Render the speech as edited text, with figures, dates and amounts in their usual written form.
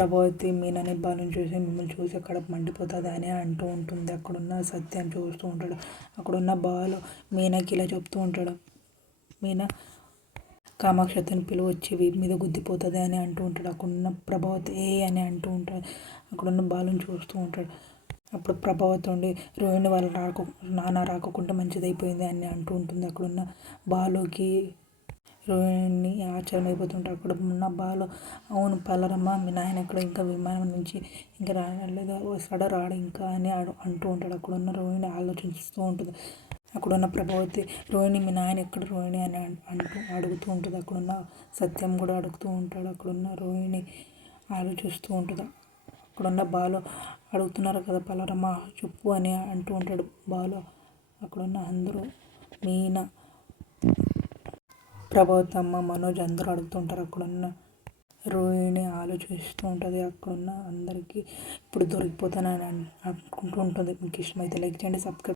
ప్రభావతి మీనాని బాలుని చూసి మిమ్మల్ని చూసి కడుపు మండిపోతుంది అని అంటూ ఉంటుంది. అక్కడున్న సత్యం చూస్తూ ఉంటాడు. అక్కడున్న బాలు మీనాకి ఇలా చెప్తూ ఉంటాడు. మీనా కామాక్షతిని పిలువచ్చి వీపు మీద గుద్దిపోతుంది అని అంటూ ఉంటాడు. అక్కడున్న ప్రభావతి అని అంటూ ఉంటాడు. అక్కడున్న బాలుని చూస్తూ ఉంటాడు. అప్పుడు ప్రభావతి ఉండి రోహిణి వాళ్ళు నాన్న రాకుండా మంచిదైపోయింది అని అంటూ ఉంటుంది. అక్కడున్న బాలుకి రోహిణి ఆశ్చర్యం అయిపోతుంటారు. అక్కడ ఉన్న బాలు అవును పలరమ్మ మీ నాయన ఎక్కడ ఇంకా విమానం నుంచి ఇంకా రాలేదు వస్తాడా రాడు ఇంకా అని అంటూ ఉంటాడు. అక్కడున్న రోహిణి ఆలోచిస్తూ ఉంటుంది. అక్కడున్న ప్రభావతి రోహిణి మీ నాయన ఎక్కడ రోహిణి అని అడుగుతూ ఉంటుంది. అక్కడున్న సత్యం కూడా అడుగుతూ ఉంటాడు. అక్కడున్న రోహిణి ఆలోచిస్తూ ఉంటుంది. అక్కడున్న బాలు అడుగుతున్నారు కదా పలరమ్మ చెప్పు అని అంటూ ఉంటాడు బాలు. అక్కడున్న అందరూ మీనా ప్రభావతి అమ్మ మనోజ్ అందరూ అడుగుతుంటారు. అక్కడున్న రోహిణి ఆలోచిస్తూ ఉంటుంది. అక్కడున్న అందరికీ ఇప్పుడు దొరికిపోతానని అనుకుంటూ ఉంటుంది. మీకు ఇష్టమైతే లైక్ చేయండి, సబ్స్క్రైబ్